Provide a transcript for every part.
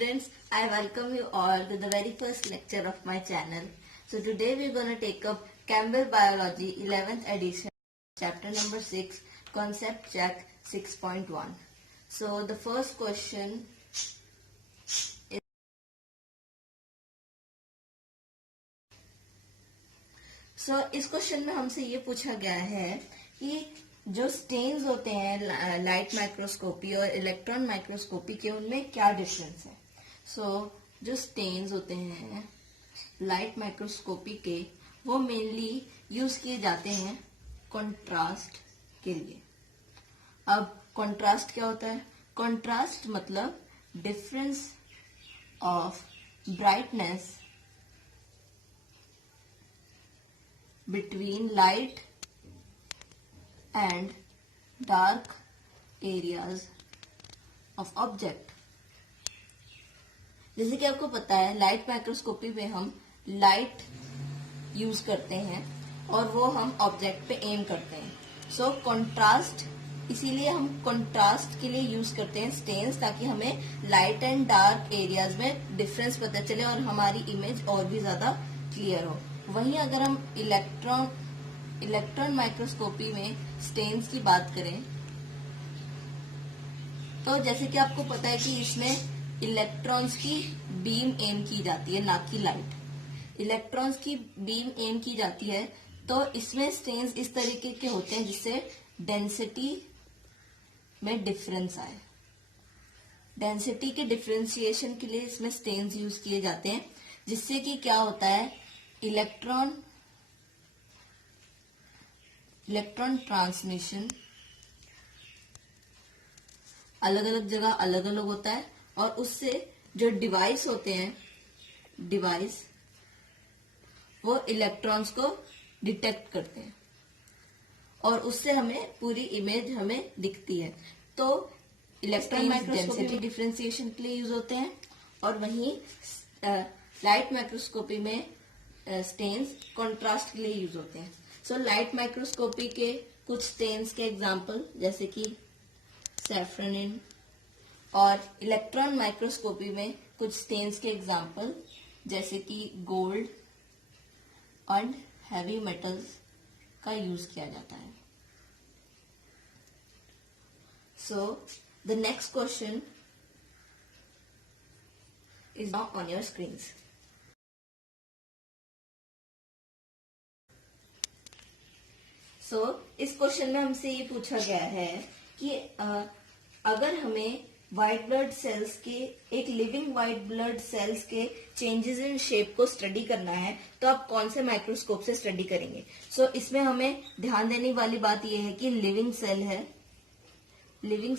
students, I welcome you all to the very first lecture of my channel. So today we are going to take up Campbell Biology 11th edition, chapter number 6, concept check 6.1. So the first question is, इस question में हमसे ये पूछा गया है कि जो stains होते हैं लाइट माइक्रोस्कोपी और इलेक्ट्रॉन माइक्रोस्कोपी के, उनमें क्या डिफरेंस है। जो स्टेन्स होते हैं लाइट माइक्रोस्कोपी के, वो मेनली यूज किए जाते हैं कंट्रास्ट के लिए। अब कंट्रास्ट क्या होता है? कंट्रास्ट मतलब difference of brightness between light and dark areas of object। जैसे कि आपको पता है लाइट माइक्रोस्कोपी में हम लाइट यूज करते हैं और वो हम ऑब्जेक्ट पे एम करते हैं। सो कंट्रास्ट, इसीलिए हम कंट्रास्ट के लिए यूज करते हैं स्टेन्स, ताकि हमें लाइट एंड डार्क एरियाज में डिफरेंस पता चले और हमारी इमेज और भी ज्यादा क्लियर हो। वहीं अगर हम इलेक्ट्रॉन माइक्रोस्कोपी में स्टेन्स की बात करें तो जैसे कि आपको पता है कि इसमें इलेक्ट्रॉन्स की बीम एम की जाती है, ना कि लाइट। इलेक्ट्रॉन्स की बीम एम की जाती है तो इसमें स्टेन्स इस तरीके के होते हैं जिससे डेंसिटी में डिफरेंस आए। डेंसिटी के डिफरेंशिएशन के लिए इसमें स्टेन्स यूज किए जाते हैं, जिससे कि क्या होता है, इलेक्ट्रॉन ट्रांसमिशन अलग अलग जगह अलग अलग होता है और उससे जो डिवाइस होते हैं, वो इलेक्ट्रॉन्स को डिटेक्ट करते हैं और उससे हमें पूरी इमेज हमें दिखती है। तो इलेक्ट्रॉन माइक्रोस्कोपी डिफरेंशिएशन के लिए यूज होते हैं और वहीं लाइट माइक्रोस्कोपी में स्टेन्स कंट्रास्ट के लिए यूज होते हैं। लाइट माइक्रोस्कोपी के कुछ स्टेन्स के एग्जाम्पल जैसे कि सैफ्रनिन, और इलेक्ट्रॉन माइक्रोस्कोपी में कुछ स्टेन्स के एग्जाम्पल जैसे कि गोल्ड एंड हैवी मेटल्स का यूज किया जाता है। The next question is now on your screens. इस क्वेश्चन में हमसे ये पूछा गया है कि अगर हमें व्हाइट ब्लड सेल्स के, एक लिविंग व्हाइट ब्लड सेल्स के चेंजेस इन शेप को स्टडी करना है तो आप कौन से माइक्रोस्कोप से स्टडी करेंगे। इसमें हमें ध्यान देने वाली बात यह है कि लिविंग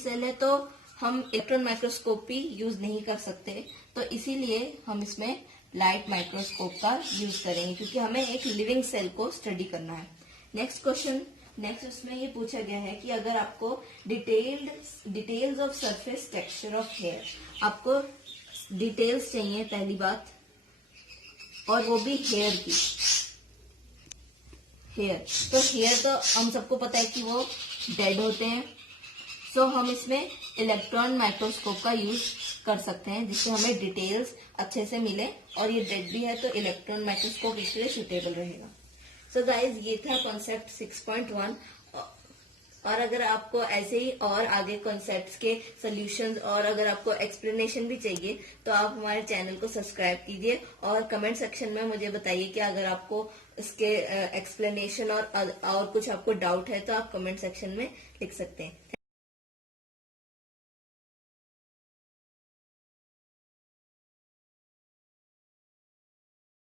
सेल है तो हम इलेक्ट्रॉन माइक्रोस्कोपी यूज नहीं कर सकते, तो इसीलिए हम इसमें लाइट माइक्रोस्कोप का यूज करेंगे, क्योंकि हमें एक लिविंग सेल को स्टडी करना है। नेक्स्ट उसमें ये पूछा गया है कि अगर आपको details of surface texture of hair, आपको डिटेल्स चाहिए पहली बात, और वो भी हेयर की। हेयर तो हम सबको पता है कि वो डेड होते हैं, हम इसमें इलेक्ट्रॉन माइक्रोस्कोप का यूज कर सकते हैं, जिससे हमें डिटेल्स अच्छे से मिले, और ये डेड भी है तो इलेक्ट्रॉन माइक्रोस्कोप इसलिए सुटेबल रहेगा। गाइज, ये था कॉन्सेप्ट 6.1, और अगर आपको ऐसे ही और आगे कॉन्सेप्ट्स के सॉल्यूशंस और अगर आपको एक्सप्लेनेशन भी चाहिए तो आप हमारे चैनल को सब्सक्राइब कीजिए और कमेंट सेक्शन में मुझे बताइए कि अगर आपको इसके एक्सप्लेनेशन और कुछ आपको डाउट है तो आप कमेंट सेक्शन में लिख सकते हैं।